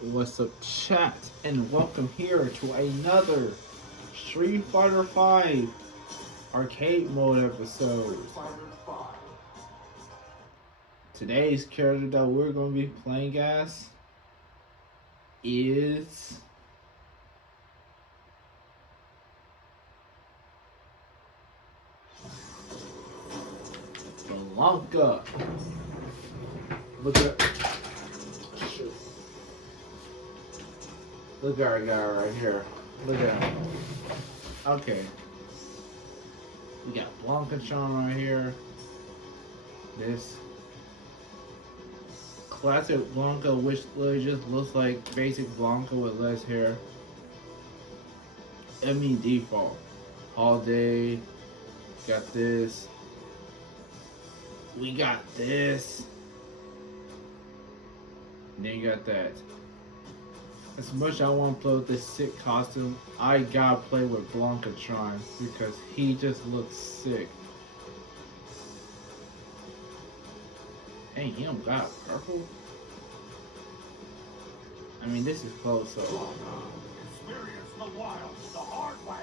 What's up, chat? And welcome here to another Street Fighter V arcade mode episode. Today's character that we're going to be playing as is Blanka. Look at look at our guy right here. Look at him. Okay, we got Blanka Charm right here. This classic Blanka, which literally just looks like basic Blanka with less hair. Default. All day. Got this. We got this. And then you got that. As much as I want to play with this sick costume, I gotta play with Blankatron because he just looks sick. Hey, he don't got purple? I mean, this is close, so. Experience the wild the hard way.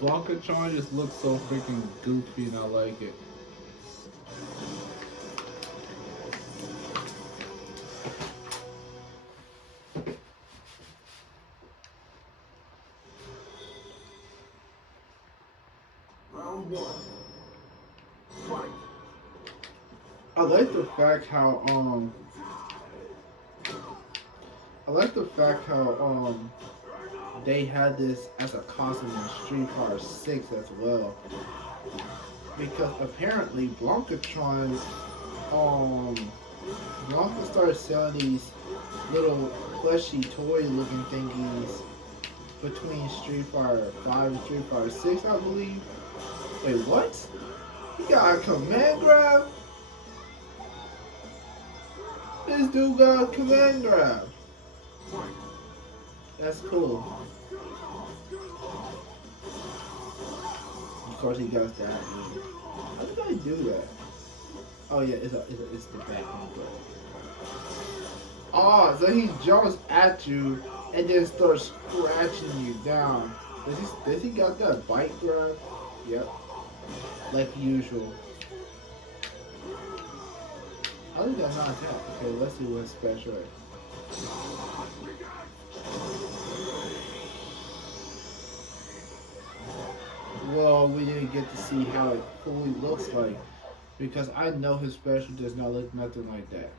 Blankatron just looks so freaking goofy and I like it. Round one. Fight. I like the fact how they had this as a costume in Street Fighter 6 as well. Because apparently Blankatron Blanka started selling these little plushy toy looking thingies between Street Fighter 5 and Street Fighter 6, I believe. Wait, what? He got a command grab? This dude got a command grab. That's cool. Of course he does that. How did I do that? Oh yeah, it's the back one. Oh, so he jumps at you and then starts scratching you down. Does he got that bite grab? Yep. Like usual. How did that not attack? Okay, let's see what's special. Well, we didn't get to see how it fully looks like because I know his special does not look nothing like that.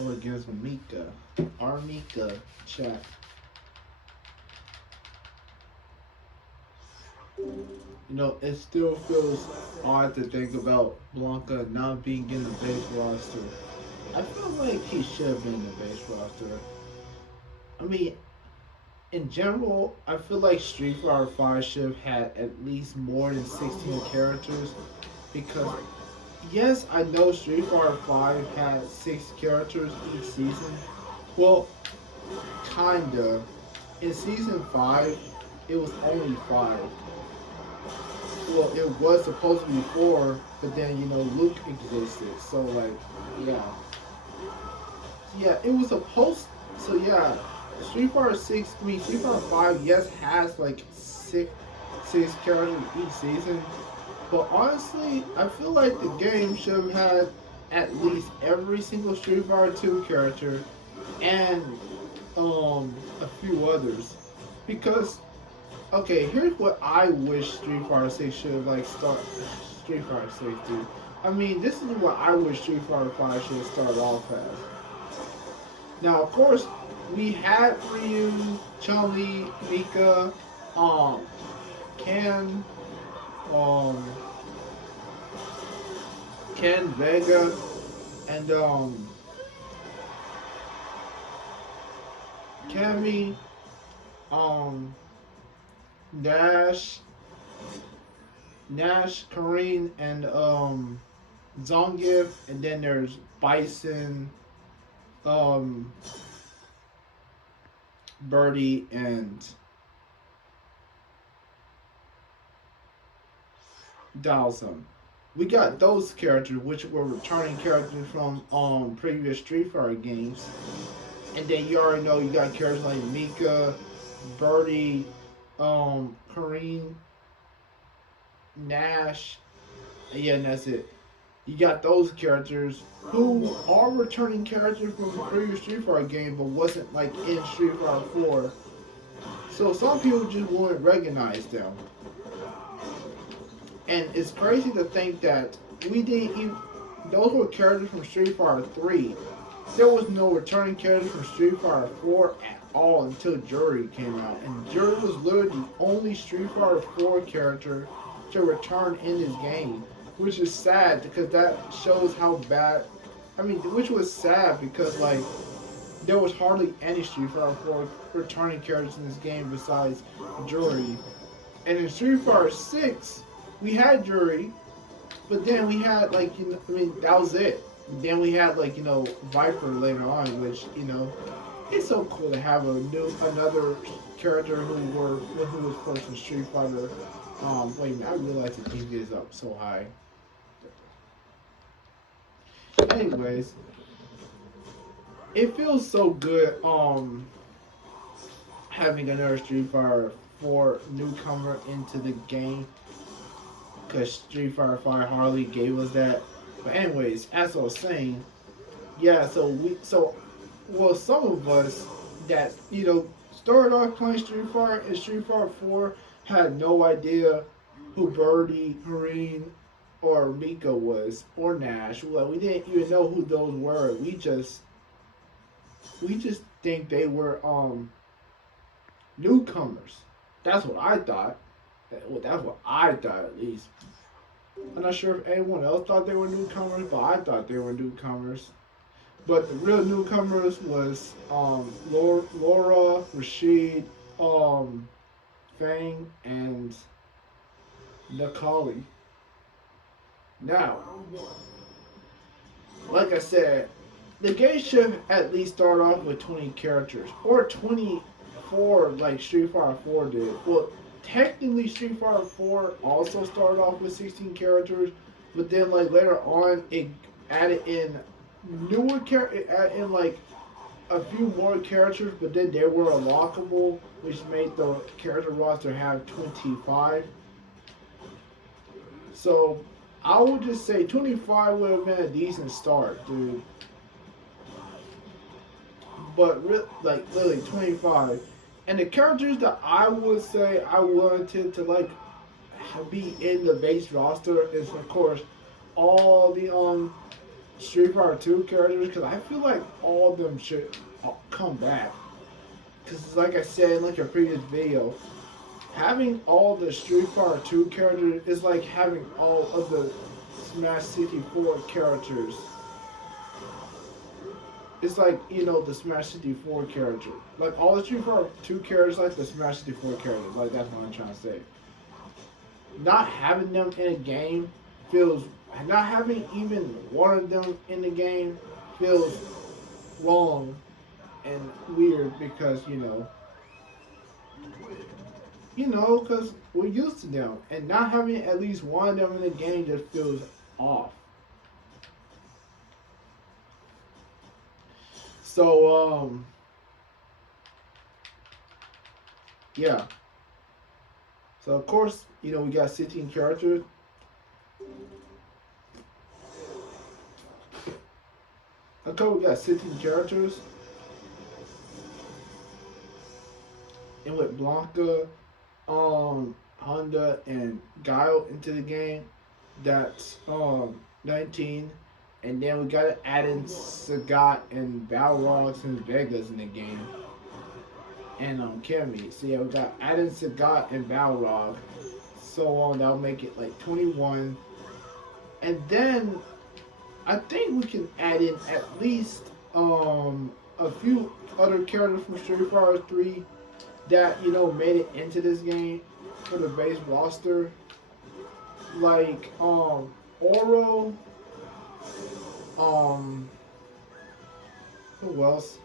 Oh, it gives Mika. Our Mika chat. You know, it still feels odd to think about Blanka not being in the base roster. I feel like he should have been in the base roster. I mean, in general, I feel like Street Fighter 5 should have had at least more than 16 characters because, yes, I know Street Fighter 5 had 6 characters each season. Well, kinda. In season 5, it was only 5. Well, it was supposed to be 4, but then, you know, Luke existed. So, like, yeah. Yeah, it was supposed. So yeah, Street Fighter 6. I mean, Street Fighter 5. Yes, has like six characters each season, but honestly, I feel like the game should have had at least every single Street Fighter 2 character and a few others. Because okay, here's what I wish Street Fighter 6 should have like start. Street Fighter 6, dude. I mean, this is what I wish Street Fighter 5 should have started off as. Now, of course, we had Ryu, Chun-Li, Mika, Ken, um, Ken Vega, and Cammy, um, Nash, Kareen, and Zangief, and then there's Bison, um, Birdie, and Dawson. We got those characters, which were returning characters from previous Street Fighter games, and then you already know you got characters like Mika, Birdie, Kareem, Nash, and yeah, and that's it. You got those characters who are returning characters from the previous Street Fighter game, but wasn't like in Street Fighter 4. So some people just wouldn't recognize them. And it's crazy to think that we didn't even. Those were characters from Street Fighter 3. There was no returning characters from Street Fighter 4 at all until Jury came out. And Jury was literally the only Street Fighter 4 character to return in this game. Which is sad because that shows how bad. I mean, which was sad because, like, there was hardly any Street Fighter 4 returning characters in this game besides Jury. And in Street Fighter 6, we had Jury, but then we had like I mean that was it. Then we had like Viper later on, which it's so cool to have another character who was first in Street Fighter. Wait a minute, I realized the TV is up so high. Anyways, it feels so good having another Street Fighter 4 newcomer into the game because Street Fighter 5 hardly gave us that. But anyways, as I was saying, yeah. Well, some of us that started off playing Street Fighter and Street Fighter 4 had no idea who Birdie, Hareen, or Mika was, or Nash. Like we didn't even know who those were. We just think they were newcomers. That's what I thought. Well, that's what I thought at least. I'm not sure if anyone else thought they were newcomers, but I thought they were newcomers. But the real newcomers was Laura, Rashid, Fang, and Nakali. Now, like I said, the game should at least start off with 20 characters, or 24 like Street Fighter 4 did. Well, technically Street Fighter 4 also started off with 16 characters, but then like later on it added in newer characters, added in like a few more characters, but then they were unlockable, which made the character roster have 25. So I would just say 25 would have been a decent start, dude. But like literally 25. And the characters that I would say I wanted to like be in the base roster is of course all the Street Fighter 2 characters, because I feel like all of them should come back. Because like I said in like a previous video, having all the Street Fighter 2 characters is like having all of the Smash 64 characters. It's like, the Smash 64 character. Like, all the Street Fighter 2 characters, like the Smash 64 characters. Like, that's what I'm trying to say. Not having them in a game feels... Not having even one of them in the game feels wrong and weird because, because we're used to them. And not having at least one of them in the game just feels off. So, yeah. So, of course, we got 16 characters. Okay, we got 16 characters. And with Blanka, Honda, and Guile into the game, that's 19. And then we gotta add in Sagat and Balrogs and Vegas in the game. And Kemi. So yeah, we got add in Sagat and Balrog. So that'll make it like 21. And then I think we can add in at least a few other characters from Street Fighter 3 that made it into this game for the base roster. Like Oro, who else?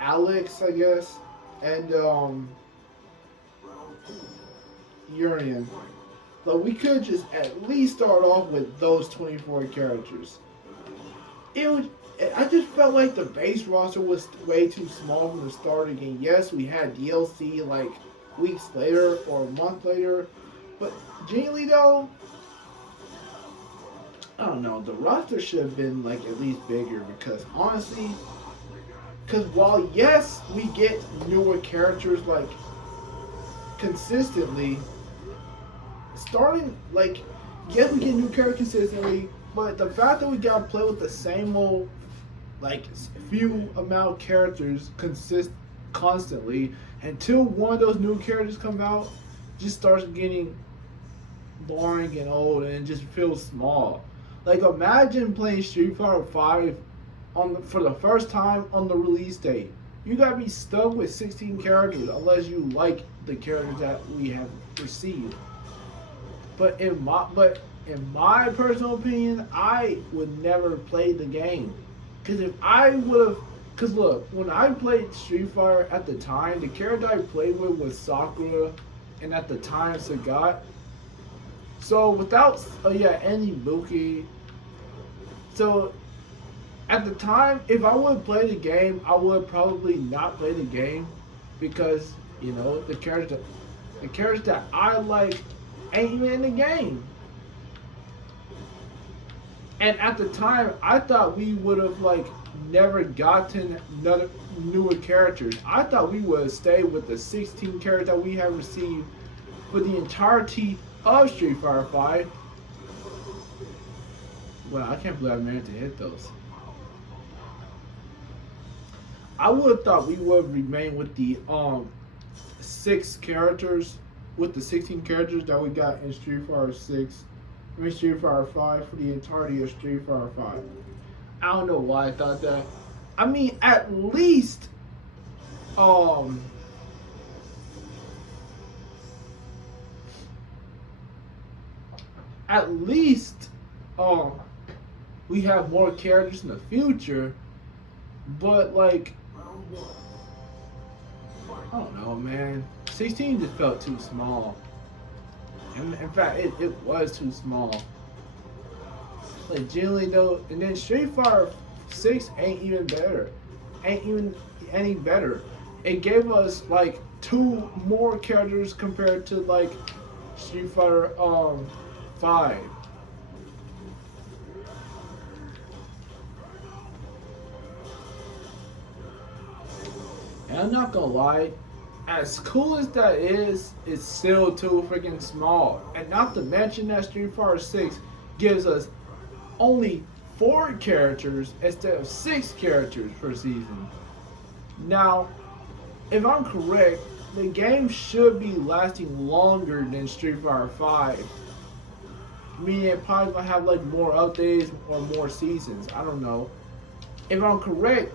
Alex, I guess, and Urian. Like we could just at least start off with those 24 characters. It was. I just felt like the base roster was way too small from the start again. Yes, we had DLC like weeks later or a month later, but genuinely though, I don't know. The roster should have been like at least bigger because honestly, because while yes we get newer characters like consistently, starting like yes we get new characters consistently, but the fact that we gotta play with the same old like few amount of characters constantly until one of those new characters come out just starts getting boring and old and just feels small. Like imagine playing Street Fighter 5 for the first time on the release date. You gotta be stuck with 16 characters unless you like the characters that we have received. But in my personal opinion, I would never play the game. Because if I would have, because look, when I played Street Fighter at the time, the character I played with was Sakura, and at the time Sagat. So without, any Buki. So at the time, if I would play the game, I would probably not play the game because the characters that I like ain't even in the game. And at the time, I thought we would have like never gotten another newer characters. I thought we would stay with the 16 characters that we have received for the entirety of Street Fighter 5. Well, I can't believe I managed to hit those. I would have thought we would remain with the 6 characters, with the 16 characters that we got in Street Fighter 6. Street Fighter 5 for the entirety of Street Fighter 5. I don't know why I thought that. I mean, at least, at least, we have more characters in the future. But like, I don't know, man. 16 just felt too small. In fact, it was too small. Like generally though, and then Street Fighter 6 ain't even better. Ain't even any better. It gave us like 2 more characters compared to like Street Fighter 5. And I'm not gonna lie, as cool as that is, it's still too freaking small. And not to mention that Street Fighter 6 gives us only 4 characters instead of 6 characters per season. Now, if I'm correct, the game should be lasting longer than Street Fighter 5. Meaning it probably gonna have like more updates or more seasons. I don't know. If I'm correct,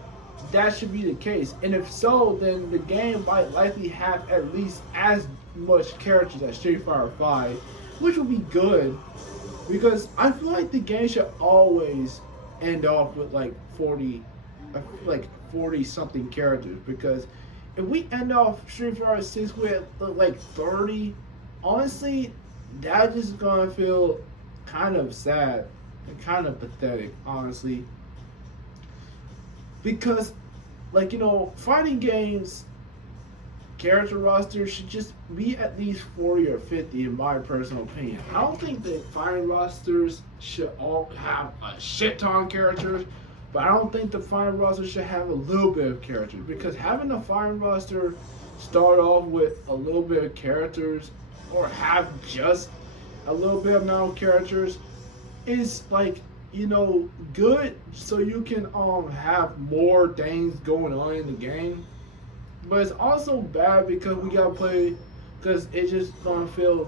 that should be the case. And if so, then the game might likely have at least as much characters as Street Fighter 5, which would be good. Because I feel like the game should always end off with like 40 something characters. Because if we end off Street Fighter 6 with like 30, honestly, that just gonna feel kind of sad and kind of pathetic, honestly. Because, like, fighting games, character rosters should just be at least 40 or 50 in my personal opinion. I don't think that fighting rosters should all have a shit ton of characters, but I don't think the fighting roster should have a little bit of characters. Because having a fighting roster start off with a little bit of characters or have just a little bit amount of characters is like, good so you can have more things going on in the game. But it's also bad because we gotta play because it just gonna feel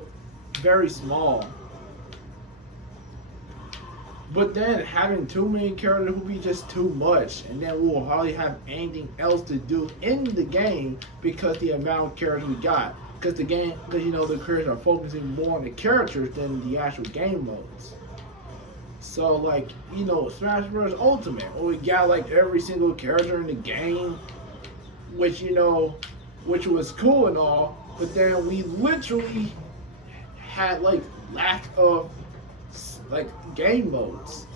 very small. But then having too many characters will be just too much, and then we will hardly have anything else to do in the game because the amount of characters we got. Because the creators are focusing more on the characters than the actual game modes. So like, Smash Bros. Ultimate, where we got like every single character in the game, which was cool and all, but then we literally had like lack of like game modes,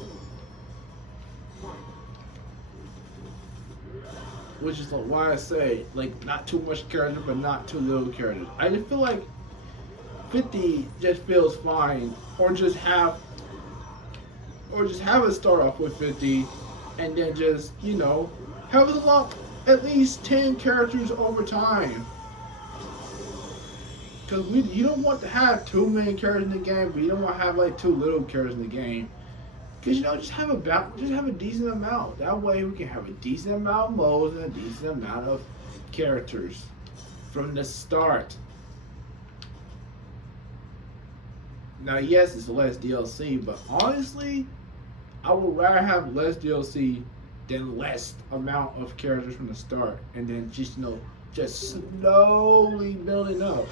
which is why I say like not too much character but not too little characters. I just feel like 50 just feels fine, or just have it start off with 50, and then just have it unlock at least 10 characters over time. Because you don't want to have too many characters in the game, but you don't want to have like too little characters in the game. Because just have a decent amount. That way we can have a decent amount of modes and a decent amount of characters from the start. Now, yes, it's less DLC, but honestly, I would rather have less DLC than less amount of characters from the start, and then just slowly building up.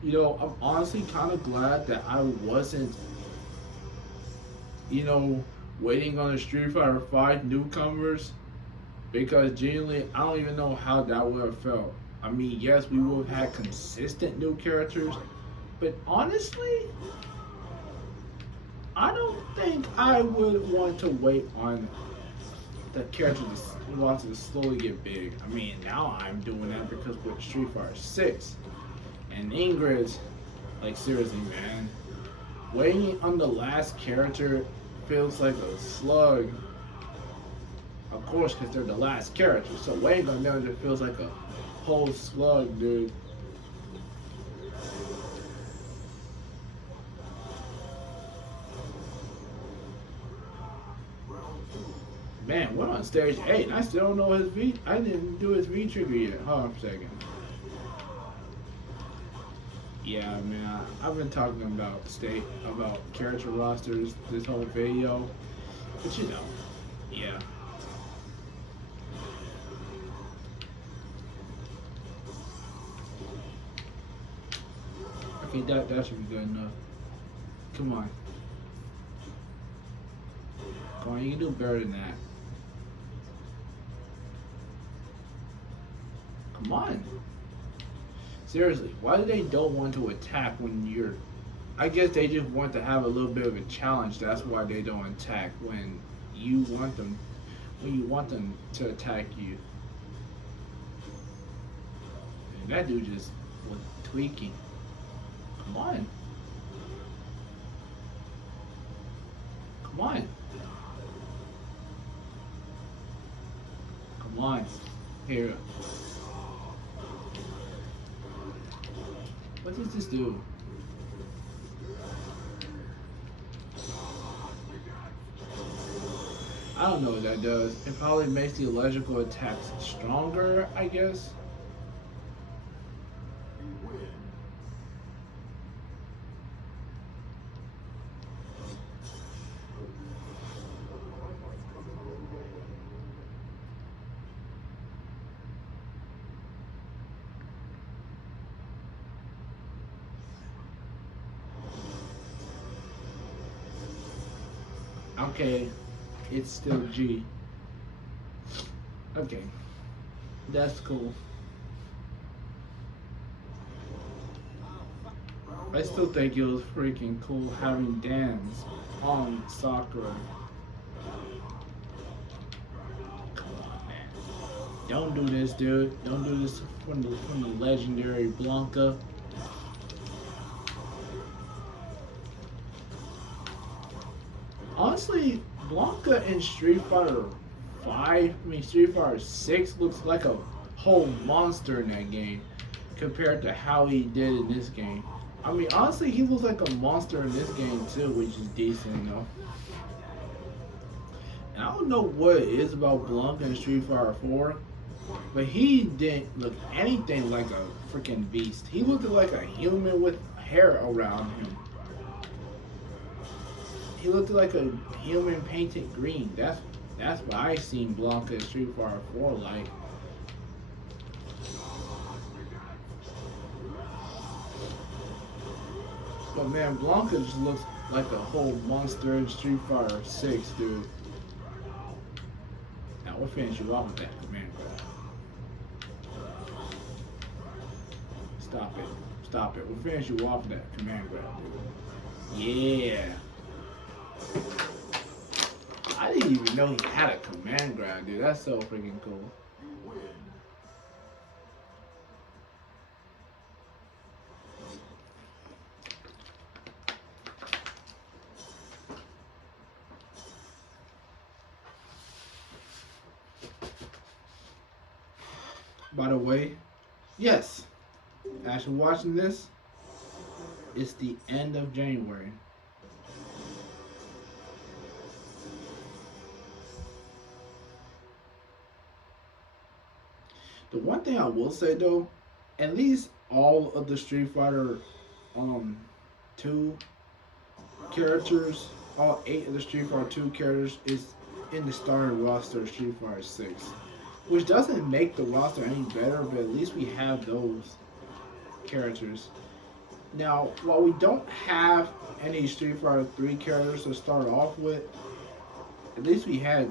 I'm honestly kind of glad that I wasn't, waiting on the Street Fighter 5 newcomers, because genuinely, I don't even know how that would have felt. I mean, yes, we would have had consistent new characters, but honestly, I don't think I would want to wait on the characters who wants to slowly get big. I mean, now I'm doing that because with Street Fighter 6 and Ingrid's, like seriously, man, waiting on the last character feels like a slug. Of course, because they're the last character, so waiting on them just feels like a whole slug, dude. Man, we're on stage 8, and I still don't know his V. I didn't do his V trigger yet. Hold on a second. Yeah, man, I've been talking about character rosters this whole video, but yeah. Okay, that should be good enough. Come on. Come on, you can do better than that. Come on. Seriously, why do they don't want to attack when you're... I guess they just want to have a little bit of a challenge. That's why they don't attack when you want them to attack you. And that dude just was tweaking. Come on. Come on. Come on. Here. What does this do? I don't know what that does. It probably makes the electrical attacks stronger, I guess. Okay, it's still G. Okay, that's cool. I still think it was freaking cool having dance on Sakura. Come on, man. Don't do this, dude. Don't do this from the legendary Blanka. Honestly, Blanka in Street Fighter 6 looks like a whole monster in that game compared to how he did in this game. I mean, honestly, he looks like a monster in this game too, which is decent, And I don't know what it is about Blanka in Street Fighter 4, but he didn't look anything like a freaking beast. He looked like a human with hair around him. He looked like a human painted green. That's what I seen Blanka in Street Fighter 4 like. But man, Blanka just looks like a whole monster in Street Fighter 6, dude. Now we'll finish you off with that command grab. Stop it. Stop it. We'll finish you off with that command grab, dude. Yeah. I didn't even know he had a command grab, dude. That's so freaking cool. You win. By the way, yes, as you're watching this, it's the end of January. The one thing I will say though, at least all of the Street Fighter um 2 characters, all 8 of the Street Fighter 2 characters is in the starting roster of Street Fighter 6. Which doesn't make the roster any better, but at least we have those characters. Now, while we don't have any Street Fighter 3 characters to start off with, at least we had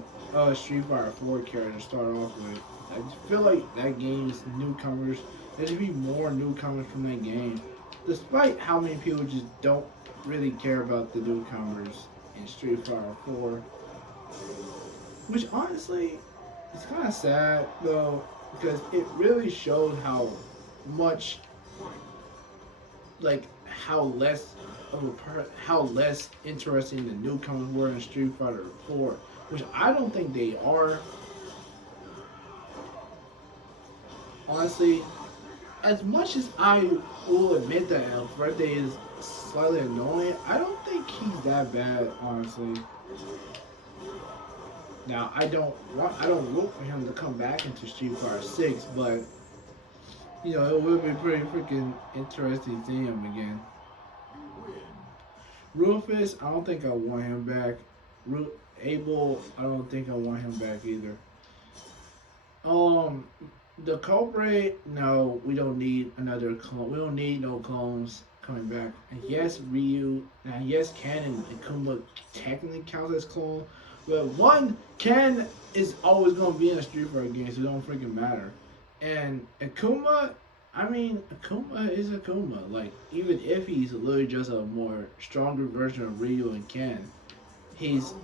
Street Fighter 4 characters to start off with. I just feel like that game's newcomers, there should be more newcomers from that game. Despite how many people just don't really care about the newcomers in Street Fighter 4. Which honestly, it's kind of sad though, because it really showed how much, like, how less how less interesting the newcomers were in Street Fighter 4, which I don't think they are. Honestly, as much as I will admit that Alfrede is slightly annoying, I don't think he's that bad, honestly. Now, I don't look for him to come back into Street Fighter 6, but you know, it would be pretty freaking interesting seeing him again. Rufus, I don't think I want him back. Abel, I don't think I want him back either. The culprit, no, we don't need another clone. We don't need no clones coming back. And yes, Ryu, and yes, Ken and Akuma technically count as clone. But one, Ken is always going to be in a Street Fighter game, so it don't freaking matter. And Akuma, I mean, Akuma is Akuma. Like, even if he's literally just a more stronger version of Ryu and Ken, he's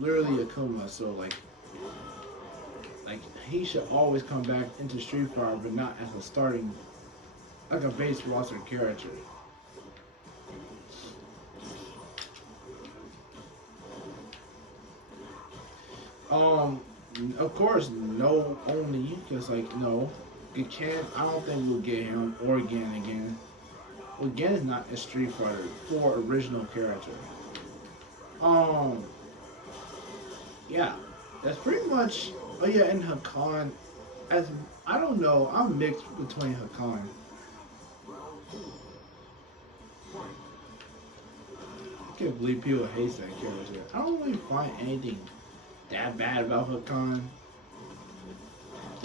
literally Akuma. So like he should always come back into Street Fighter, but not as a starting, like a base roster character. Of course, no, only because like no, it can't. I don't think we'll get him or again. Well, Gen is not a Street Fighter 4 original character. Yeah, that's pretty much. Oh yeah, and Hakan, as I don't know, I'm mixed between Hakan. I can't believe people hate that character. I don't really find anything that bad about Hakan.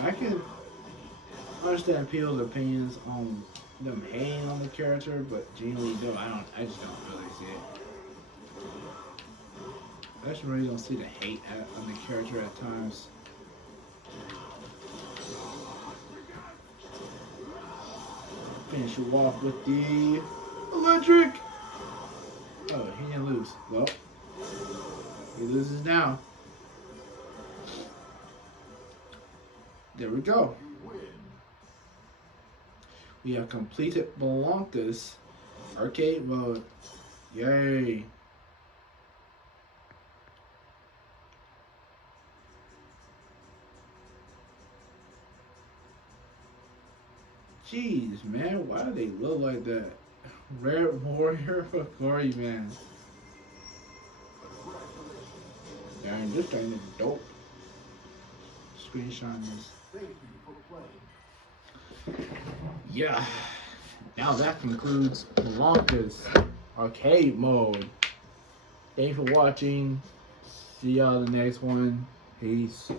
I can understand people's opinions on them hating on the character, but genuinely though, I just don't really see it. I just really don't see the hate on the character at times. Finish you off with the electric. Oh, he didn't lose. Well, he loses now. There we go. We have completed Blanka's arcade mode. Yay. Jeez, man, why do they look like that? Rare Warrior for Glory, man. Dang, this thing is dope. Screenshot this. Thank you for playing. Yeah. Now that concludes Blanka's arcade mode. Thanks for watching. See y'all in the next one. Peace.